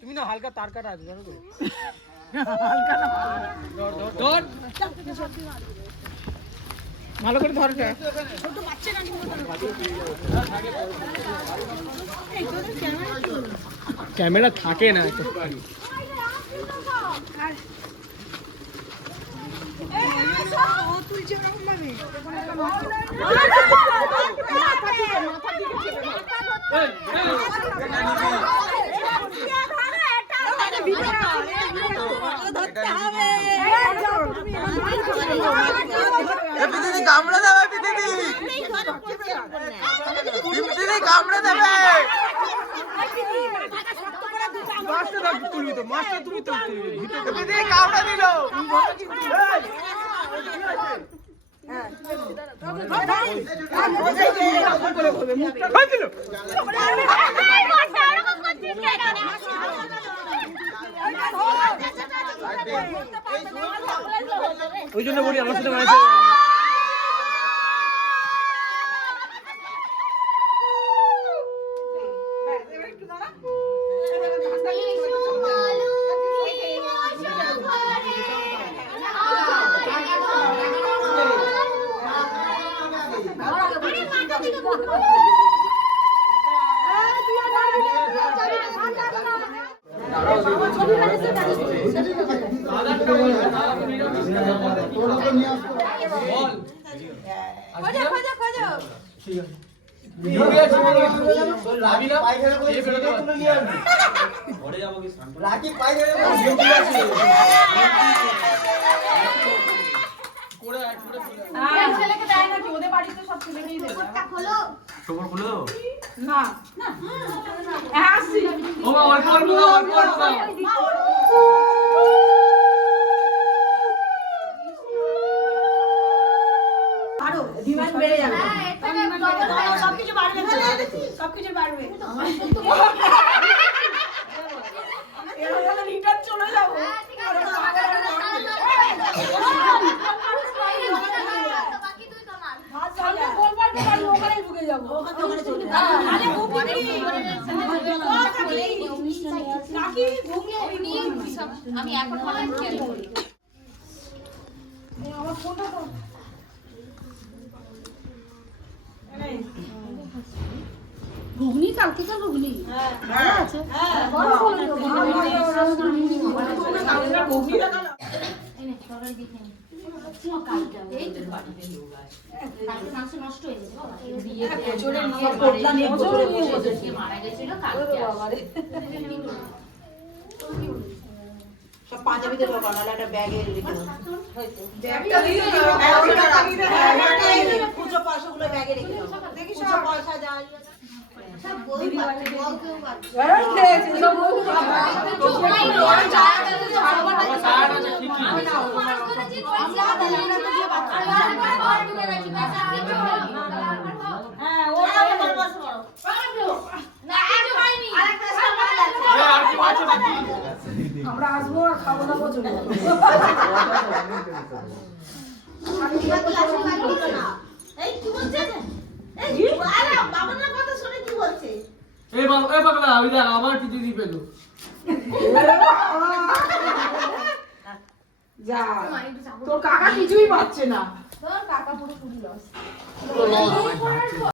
তুমি না হালকা তার কাটা আছে জানো তো? ভালো করে ধর। ক্যামেরা থাকে না এত। কামড়ে দেবে কামড়ে দেবে। তুলবি তো মাছটা তুমি তো কামড়ে দিল। ওই জন্য বলি আমার সাথে মাঝে আমি এখন ঘুগনি কালকেকার ঘুগনি আছে মাংস নষ্ট হয়ে গেছে মারা গেছিল সব পাঞ্জাবিদের বানালে একটা ব্যাগে রেখে দাও। খুচরো পয়সাগুলো ব্যাগে রেখে দাও। দেখি সব পয়সা যায় আমরা আসবো আর খাবো না বছর আমার কিছু দিয়ে পেলো যা তোর কাকা কিছুই পাচ্ছে না। কাকা পুরো